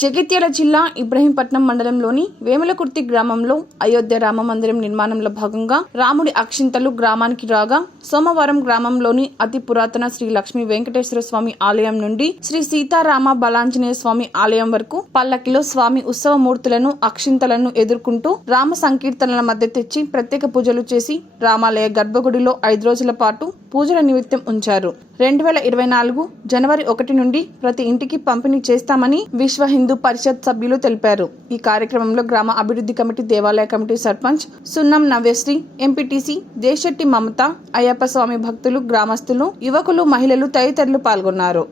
జగిత్యాల జిల్లా ఇబ్రహీంపట్నం మండలంలోని వేములకుర్తి గ్రామంలో అయోధ్య రామ మందిరం నిర్మాణంలో భాగంగా రాముడి అక్షింతలు గ్రామానికి రాగా సోమవారం గ్రామంలోని అతి పురాతన శ్రీ లక్ష్మీ వెంకటేశ్వర స్వామి ఆలయం నుండి శ్రీ సీతారామ బలాంజనేయ స్వామి ఆలయం వరకు పల్లకిలో స్వామి ఉత్సవ మూర్తులను అక్షింతలను ఎదుర్కొంటూ రామ సంకీర్తనల మధ్య తెచ్చి ప్రత్యేక పూజలు చేసి రామాలయ గర్భగుడిలో ఐదు రోజుల పాటు పూజల నిమిత్తం ఉంచారు. రెండు వేల ఇరవై నాలుగు జనవరి ఒకటి నుండి ప్రతి ఇంటికి పంపిణీ చేస్తామని విశ్వ హిందూ పరిషత్ సభ్యులు తెలిపారు. ఈ కార్యక్రమంలో గ్రామ అభివృద్ధి కమిటీ దేవాలయ కమిటీ సర్పంచ్ సున్నం నవ్యశ్రీ ఎంపీటీసీ దేశెట్టి మమత అయ్యప్ప స్వామి భక్తులు గ్రామస్తులు యువకులు మహిళలు తదితరులు పాల్గొన్నారు.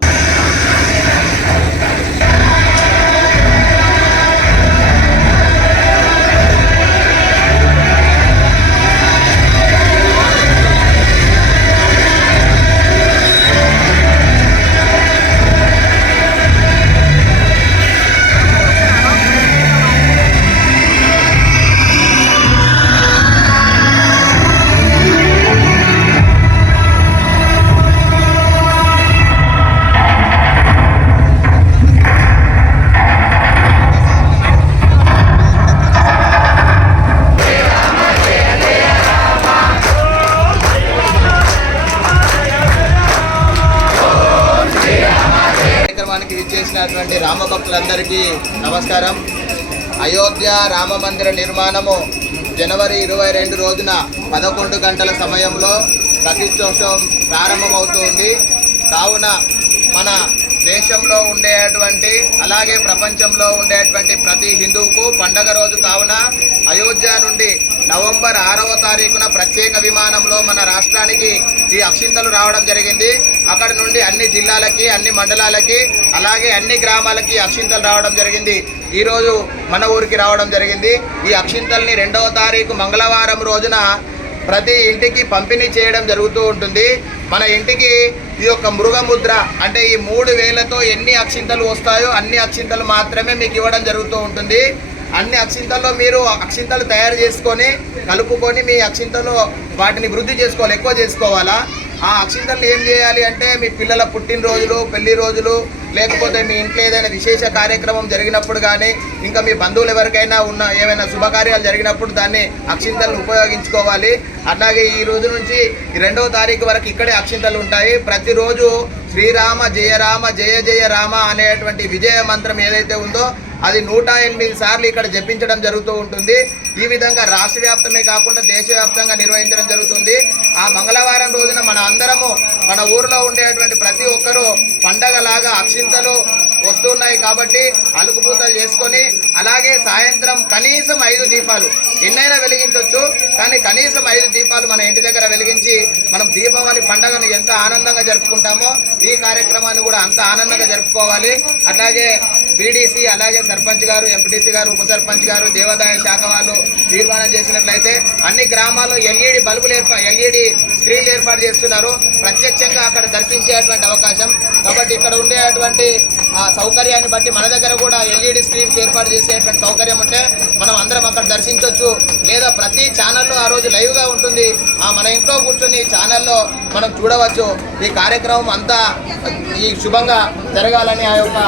కార్యక్రమానికి ఇచ్చేసినటువంటి రామభక్తులందరికీ నమస్కారం. అయోధ్య రామ మందిర నిర్మాణము జనవరి ఇరవై రెండు రోజున పదకొండు గంటల సమయంలో ప్రతిష్టోత్సవం ప్రారంభమవుతుంది. కావున మన దేశంలో ఉండేటువంటి అలాగే ప్రపంచంలో ఉండేటువంటి ప్రతి హిందువుకు పండగ రోజు కావున నవంబర్ ఆరవ తారీఖున ప్రత్యేక విమానంలో మన రాష్ట్రానికి ఈ అక్షింతలు రావడం జరిగింది. అక్కడ నుండి అన్ని జిల్లాలకి అన్ని మండలాలకి అలాగే అన్ని గ్రామాలకి అక్షింతలు రావడం జరిగింది. ఈరోజు మన ఊరికి రావడం జరిగింది. ఈ అక్షింతల్ని రెండవ తారీఖు మంగళవారం రోజున ప్రతి ఇంటికి పంపిణీ చేయడం జరుగుతూ ఉంటుంది. మన ఇంటికి ఈ యొక్క మృగముద్ర అంటే ఈ మూడు వేలతో ఎన్ని అక్షింతలు వస్తాయో అన్ని అక్షింతలు మాత్రమే మీకు ఇవ్వడం జరుగుతూ ఉంటుంది. అన్ని అక్షింతల్లో మీరు అక్షింతలు తయారు చేసుకొని కలుపుకొని మీ అక్షింతలు వాటిని వృద్ధి చేసుకోవాలి ఎక్కువ చేసుకోవాలా? ఆ అక్షింతలు ఏం చేయాలి అంటే మీ పిల్లల పుట్టినరోజులు పెళ్ళి రోజులు లేకపోతే మీ ఇంట్లో ఏదైనా విశేష కార్యక్రమం జరిగినప్పుడు కానీ ఇంకా మీ బంధువులు ఎవరికైనా ఉన్న ఏమైనా శుభకార్యాలు జరిగినప్పుడు దాన్ని అక్షింతలను ఉపయోగించుకోవాలి. అలాగే ఈ రోజు నుంచి రెండవ తారీఖు వరకు ఇక్కడే అక్షింతలు ఉంటాయి. ప్రతిరోజు శ్రీరామ జయ రామ జయ జయ రామ అనేటువంటి విజయ మంత్రం ఏదైతే ఉందో అది నూట ఎనిమిది సార్లు ఇక్కడ జపించడం జరుగుతూ ఉంటుంది. ఈ విధంగా రాష్ట్ర వ్యాప్తమే కాకుండా దేశవ్యాప్తంగా నిర్వహించడం జరుగుతుంది. ఆ మంగళవారం రోజున మన అందరము మన ఊరిలో ఉండేటువంటి ప్రతి ఒక్కరూ పండగలాగా అక్షింతలు వస్తున్నాయి కాబట్టి అలుకుపూతలు చేసుకొని అలాగే సాయంత్రం కనీసం ఐదు దీపాలు. ఎన్నైనా వెలిగించవచ్చు కానీ కనీసం ఐదు దీపాలు మన ఇంటి దగ్గర వెలిగించి ఎంత ఆనందంగా జరుపుకుంటామో ఈ కార్యక్రమాన్ని కూడా అంత ఆనందంగా జరుపుకోవాలి. అట్లాగే బీడీసీ అలాగే సర్పంచ్ గారు ఎంపీటీసీ గారు ఉప సర్పంచ్ గారు దేవాదాయ శాఖ వాళ్ళు తీర్మానం చేసినట్లయితే అన్ని గ్రామాల్లో ఎల్ఈడి బల్బులు ఏర్పాటు ఎల్ఈడి ఏర్పాటు చేస్తున్నారు. ప్రత్యక్షంగా అక్కడ దర్శించేటువంటి అవకాశం. కాబట్టి ఇక్కడ ఉండేటువంటి ఆ సౌకర్యాన్ని బట్టి మన దగ్గర కూడా ఎల్ఈడి స్క్రీన్స్ ఏర్పాటు చేసేటువంటి సౌకర్యం ఉంటే మనం అందరం అక్కడ దర్శించవచ్చు లేదా ప్రతి ఛానల్లో ఆ రోజు లైవ్గా ఉంటుంది. ఆ మన ఇంట్లో కూర్చొని ఛానల్లో మనం చూడవచ్చు. ఈ కార్యక్రమం అంతా ఈ శుభంగా జరగాలని ఆ యొక్క